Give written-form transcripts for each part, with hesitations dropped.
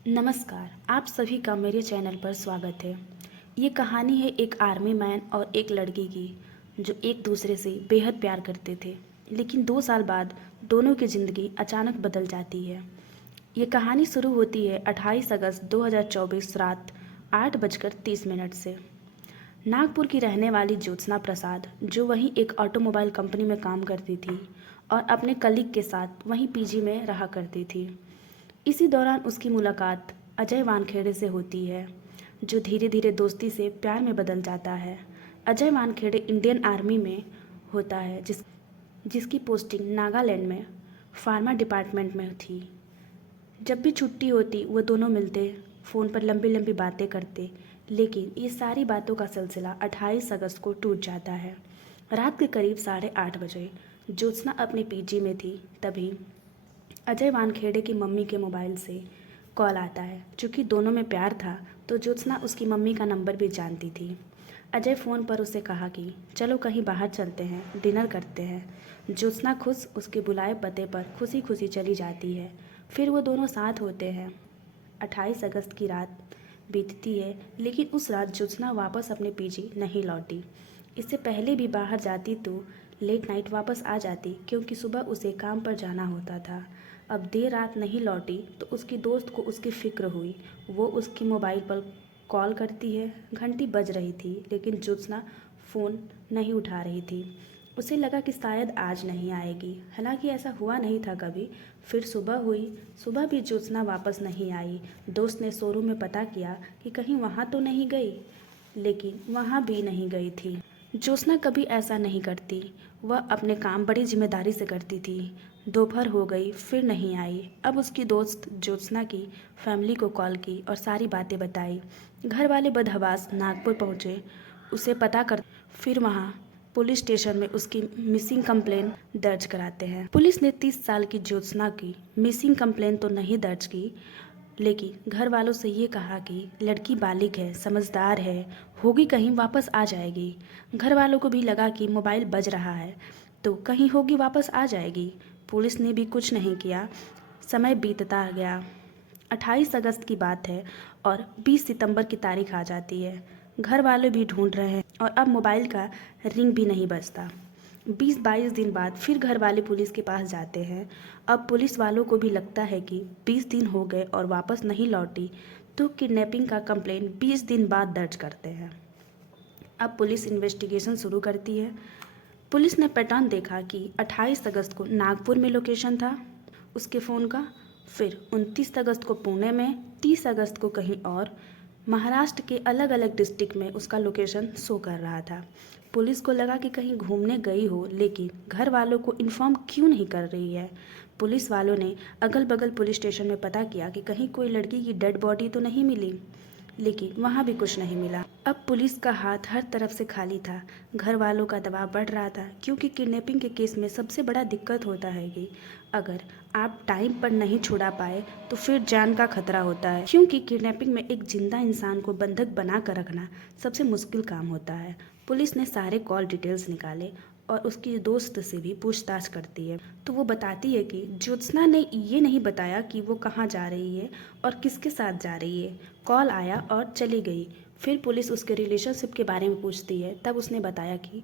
नमस्कार, आप सभी का मेरे चैनल पर स्वागत है। ये कहानी है एक आर्मी मैन और एक लड़की की जो एक दूसरे से बेहद प्यार करते थे, लेकिन 2 साल बाद दोनों की ज़िंदगी अचानक बदल जाती है। ये कहानी शुरू होती है 28 अगस्त 2024 रात 8:30 से। नागपुर की रहने वाली ज्योत्सना प्रसाद, जो वहीं एक ऑटोमोबाइल कंपनी में काम करती थी और अपने कलीग के साथ वहीं पीजी में रहा करती थी। इसी दौरान उसकी मुलाकात अजय वानखेड़े से होती है, जो धीरे धीरे दोस्ती से प्यार में बदल जाता है। अजय वानखेड़े इंडियन आर्मी में होता है, जिसकी पोस्टिंग नागालैंड में फार्मा डिपार्टमेंट में थी। जब भी छुट्टी होती वो दोनों मिलते, फ़ोन पर लंबी लंबी बातें करते, लेकिन ये सारी बातों का सिलसिला 28 अगस्त को टूट जाता है। रात के करीब 8:30 बजे ज्योत्सना अपने पीजी में थी, तभी अजय वानखेड़े की मम्मी के मोबाइल से कॉल आता है। चूँकि दोनों में प्यार था तो ज्योत्सना उसकी मम्मी का नंबर भी जानती थी। अजय फ़ोन पर उसे कहा कि चलो कहीं बाहर चलते हैं, डिनर करते हैं। ज्योत्सना खुश उसके बुलाए पते पर खुशी खुशी चली जाती है। फिर वो दोनों साथ होते हैं। 28 अगस्त की रात बीतती है, लेकिन उस रात ज्योत्सना वापस अपने पीजी नहीं लौटी। इससे पहले भी बाहर जाती तो लेट नाइट वापस आ जाती, क्योंकि सुबह उसे काम पर जाना होता था। अब देर रात नहीं लौटी तो उसकी दोस्त को उसकी फ़िक्र हुई। वो उसकी मोबाइल पर कॉल करती है। घंटी बज रही थी, लेकिन ज्योत्सना फ़ोन नहीं उठा रही थी। उसे लगा कि शायद आज नहीं आएगी, हालांकि ऐसा हुआ नहीं था कभी। फिर सुबह हुई। सुबह भी ज्योत्सना वापस नहीं आई। दोस्त ने शोरूम में पता किया कि कहीं वहाँ तो नहीं गई, लेकिन वहाँ भी नहीं गई थी। ज्योत्सना कभी ऐसा नहीं करती। वह अपने काम बड़ी जिम्मेदारी से करती थी। दोपहर हो गई, फिर नहीं आई। अब उसकी दोस्त ज्योत्सना की फैमिली को कॉल की और सारी बातें बताई। घर वाले बदहवास नागपुर पहुँचे, उसे पता कर फिर वहाँ पुलिस स्टेशन में उसकी मिसिंग कंप्लेन दर्ज कराते हैं। पुलिस ने 30 साल की ज्योत्सना की मिसिंग कंप्लेन तो नहीं दर्ज की, लेकिन घर वालों से ये कहा कि लड़की बालिग है, समझदार है, होगी कहीं वापस आ जाएगी। घर वालों को भी लगा कि मोबाइल बज रहा है तो कहीं होगी वापस आ जाएगी। पुलिस ने भी कुछ नहीं किया। समय बीतता गया। 28 अगस्त की बात है और 20 सितंबर की तारीख आ जाती है। घर वाले भी ढूंढ रहे हैं और अब मोबाइल का रिंग भी नहीं बजता। 20-22 दिन बाद फिर घर वाले पुलिस के पास जाते हैं। अब पुलिस वालों को भी लगता है कि 20 दिन हो गए और वापस नहीं लौटी, तो किडनैपिंग का कंप्लेंट 20 दिन बाद दर्ज करते हैं। अब पुलिस इन्वेस्टिगेशन शुरू करती है। पुलिस ने पैटर्न देखा कि 28 अगस्त को नागपुर में लोकेशन था उसके फ़ोन का, फिर 29 अगस्त को पुणे में, 30 अगस्त को कहीं और महाराष्ट्र के अलग अलग डिस्ट्रिक्ट में उसका लोकेशन शो कर रहा था। पुलिस को लगा कि कहीं घूमने गई हो, लेकिन घर वालों को इन्फॉर्म क्यों नहीं कर रही है। पुलिस वालों ने अगल बगल पुलिस स्टेशन में पता किया कि कहीं कोई लड़की की डेड बॉडी तो नहीं मिली, लेकिन वहाँ भी कुछ नहीं मिला। अब पुलिस का हाथ हर तरफ से खाली था। घर वालों का दबाव बढ़ रहा था, क्योंकि किडनैपिंग के केस में सबसे बड़ा दिक्कत होता है कि अगर आप टाइम पर नहीं छुड़ा पाए तो फिर जान का खतरा होता है, क्योंकि किडनैपिंग में एक जिंदा इंसान को बंधक बना कर रखना सबसे मुश्किल काम होता है। पुलिस ने सारे कॉल डिटेल्स निकाले और उसकी दोस्त से भी पूछताछ करती है, तो वो बताती है कि ज्योत्सना ने ये नहीं बताया कि वो कहाँ जा रही है और किसके साथ जा रही है। कॉल आया और चली गई। फिर पुलिस उसके रिलेशनशिप के बारे में पूछती है, तब उसने बताया कि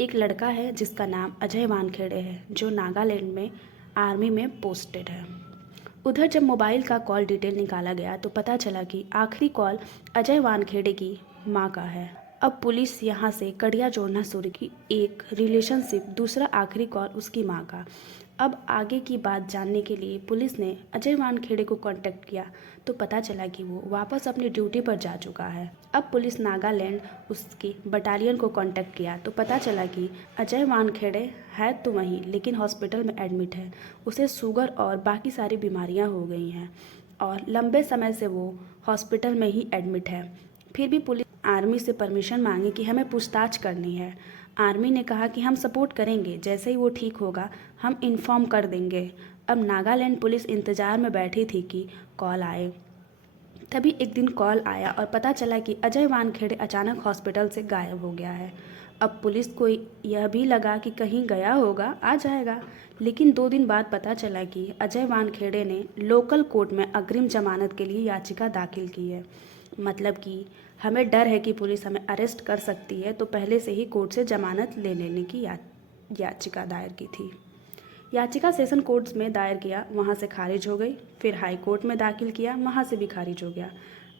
एक लड़का है जिसका नाम अजय वानखेड़े है, जो नागालैंड में आर्मी में पोस्टेड है। उधर जब मोबाइल का कॉल डिटेल निकाला गया तो पता चला कि आखिरी कॉल अजय वानखेड़े की माँ का है। अब पुलिस यहाँ से कड़ियाँ जोड़ना शुरू की, एक रिलेशनशिप, दूसरा आखिरी कॉल उसकी माँ का। अब आगे की बात जानने के लिए पुलिस ने अजय वानखेड़े को कांटेक्ट किया तो पता चला कि वो वापस अपनी ड्यूटी पर जा चुका है। अब पुलिस नागालैंड उसकी बटालियन को कांटेक्ट किया तो पता चला कि अजय वानखेड़े है तो वहीं, लेकिन हॉस्पिटल में एडमिट है। उसे शुगर और बाकी सारी बीमारियां हो गई हैं और लंबे समय से वो हॉस्पिटल में ही एडमिट है। फिर भी पुलिस आर्मी से परमिशन मांगी कि हमें पूछताछ करनी है। आर्मी ने कहा कि हम सपोर्ट करेंगे, जैसे ही वो ठीक होगा हम इन्फॉर्म कर देंगे। अब नागालैंड पुलिस इंतज़ार में बैठी थी कि कॉल आए। तभी एक दिन कॉल आया और पता चला कि अजय वानखेड़े अचानक हॉस्पिटल से गायब हो गया है। अब पुलिस को यह भी लगा कि कहीं गया होगा, आ जाएगा। लेकिन 2 दिन बाद पता चला कि अजय वानखेड़े ने लोकल कोर्ट में अग्रिम जमानत के लिए याचिका दाखिल की है। मतलब कि हमें डर है कि पुलिस हमें अरेस्ट कर सकती है, तो पहले से ही कोर्ट से जमानत ले लेने की याचिका दायर की थी। याचिका सेशन कोर्ट में दायर किया, वहाँ से खारिज हो गई। फिर हाई कोर्ट में दाखिल किया, वहाँ से भी खारिज हो गया।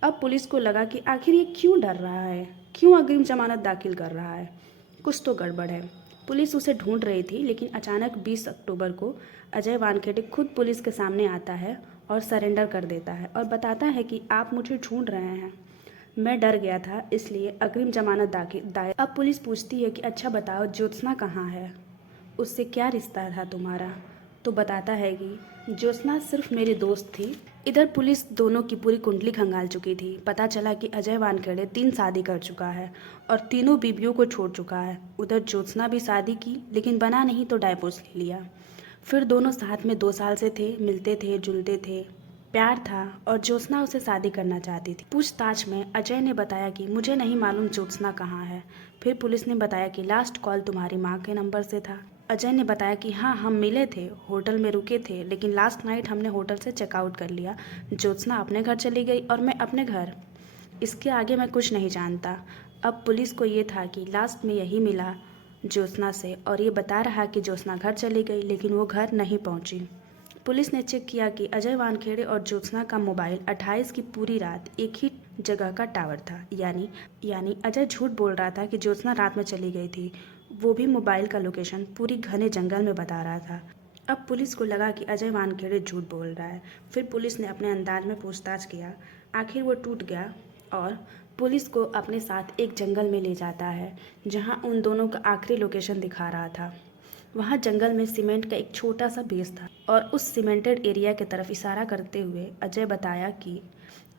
अब पुलिस को लगा कि आखिर ये क्यों डर रहा है, क्यों अग्रिम जमानत दाखिल कर रहा है, कुछ तो गड़बड़ है। पुलिस उसे ढूंढ रही थी, लेकिन अचानक 20 अक्टूबर को अजय वानखेड़े खुद पुलिस के सामने आता है और सरेंडर कर देता है और बताता है कि आप मुझे ढूंढ रहे हैं, मैं डर गया था, इसलिए अग्रिम जमानत दायर। अब पुलिस पूछती है कि अच्छा बताओ, ज्योत्सना कहाँ है, उससे क्या रिश्ता था तुम्हारा? तो बताता है कि ज्योत्सना सिर्फ मेरी दोस्त थी। इधर पुलिस दोनों की पूरी कुंडली खंगाल चुकी थी। पता चला कि अजय वानखेड़े 3 शादी कर चुका है और तीनों बीवियों को छोड़ चुका है। उधर ज्योत्सना भी शादी की, लेकिन बना नहीं तो डाइवोर्स ले लिया। फिर दोनों साथ में 2 साल से थे, मिलते थे, जुलते थे, प्यार था और ज्योत्सना उसे शादी करना चाहती थी। पूछताछ में अजय ने बताया कि मुझे नहीं मालूम ज्योत्सना कहाँ है। फिर पुलिस ने बताया कि लास्ट कॉल तुम्हारी माँ के नंबर से था। अजय ने बताया कि हाँ, हम मिले थे, होटल में रुके थे, लेकिन लास्ट नाइट हमने होटल से चेकआउट कर लिया। ज्योत्सना अपने घर चली गई और मैं अपने घर। इसके आगे मैं कुछ नहीं जानता। अब पुलिस को ये था कि लास्ट में यही मिला ज्योत्सना से, और ये बता रहा कि ज्योत्सना घर चली गई, लेकिन वो घर नहीं पहुंची। पुलिस ने चेक किया कि अजय वानखेड़े और ज्योत्सना का मोबाइल 28 की पूरी रात एक ही जगह का टावर था। यानी अजय झूठ बोल रहा था कि ज्योत्सना रात में चली गई थी। वो भी मोबाइल का लोकेशन पूरी घने जंगल में बता रहा था। अब पुलिस को लगा कि अजय वानखेड़े झूठ बोल रहा है। फिर पुलिस ने अपने अंदाज में पूछताछ किया। आखिर वो टूट गया और पुलिस को अपने साथ एक जंगल में ले जाता है, जहां उन दोनों का आखिरी लोकेशन दिखा रहा था। वहाँ जंगल में सीमेंट का एक छोटा सा बेस था और उस सीमेंटेड एरिया की तरफ इशारा करते हुए अजय बताया कि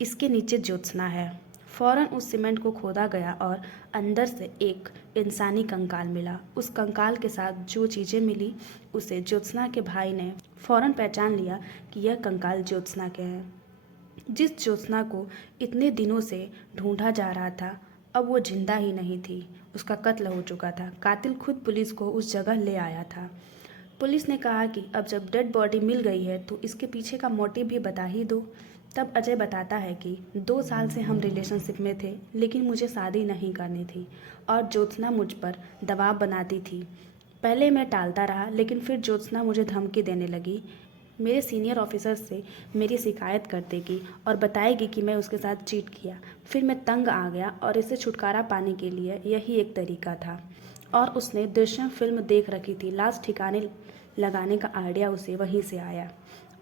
इसके नीचे ज्योत्सना है। फौरन उस सीमेंट को खोदा गया और अंदर से एक इंसानी कंकाल मिला। उस कंकाल के साथ जो चीज़ें मिली, उसे ज्योत्सना के भाई ने फौरन पहचान लिया कि यह कंकाल ज्योत्सना के हैं। जिस ज्योत्सना को इतने दिनों से ढूंढा जा रहा था, अब वो जिंदा ही नहीं थी, उसका कत्ल हो चुका था। कातिल खुद पुलिस को उस जगह ले आया था। पुलिस ने कहा कि अब जब डेड बॉडी मिल गई है तो इसके पीछे का मोटिव भी बता ही दो। तब अजय बताता है कि 2 साल से हम रिलेशनशिप में थे, लेकिन मुझे शादी नहीं करनी थी और ज्योत्सना मुझ पर दबाव बनाती थी। पहले मैं टालता रहा, लेकिन फिर ज्योत्सना मुझे धमकी देने लगी। मेरे सीनियर ऑफिसर से मेरी शिकायत कर देगी और बताएगी कि मैं उसके साथ चीट किया। फिर मैं तंग आ गया और इससे छुटकारा पाने के लिए यही एक तरीका था। और उसने दृश्यम फिल्म देख रखी थी। लाश ठिकाने लगाने का आइडिया उसे वहीं से आया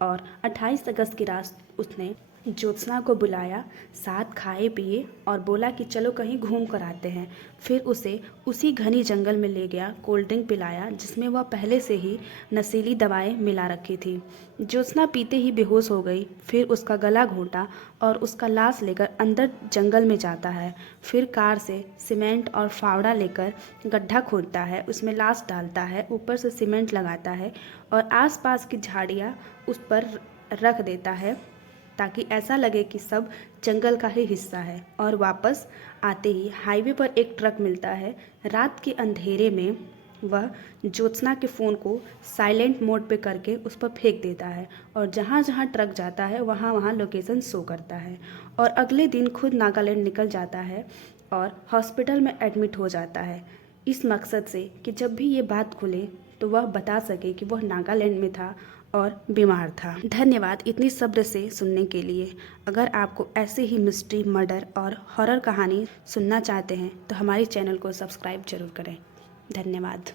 और 28 अगस्त की रात उसने ज्योत्सना को बुलाया, साथ खाए पिए और बोला कि चलो कहीं घूम कर आते हैं। फिर उसे उसी घनी जंगल में ले गया, कोल्ड ड्रिंक पिलाया जिसमें वह पहले से ही नशीली दवाएं मिला रखी थी। ज्योत्सना पीते ही बेहोश हो गई। फिर उसका गला घोंटा और उसका लाश लेकर अंदर जंगल में जाता है। फिर कार से सीमेंट और फावड़ा लेकर गड्ढा खोदता है, उसमें लाश डालता है, ऊपर से सीमेंट लगाता है और आसपास की झाड़ियाँ उस पर रख देता है ताकि ऐसा लगे कि सब जंगल का ही हिस्सा है। और वापस आते ही हाईवे पर एक ट्रक मिलता है। रात के अंधेरे में वह ज्योत्सना के फ़ोन को साइलेंट मोड पे करके उस पर फेंक देता है और जहाँ जहाँ ट्रक जाता है वहाँ वहाँ लोकेशन शो करता है। और अगले दिन खुद नागालैंड निकल जाता है और हॉस्पिटल में एडमिट हो जाता है, इस मकसद से कि जब भी ये बात खुले तो वह बता सके कि वह नागालैंड में था और बीमार था। धन्यवाद इतनी सब्र से सुनने के लिए। अगर आपको ऐसे ही मिस्ट्री, मर्डर और हॉरर कहानी सुनना चाहते हैं तो हमारे चैनल को सब्सक्राइब जरूर करें। धन्यवाद।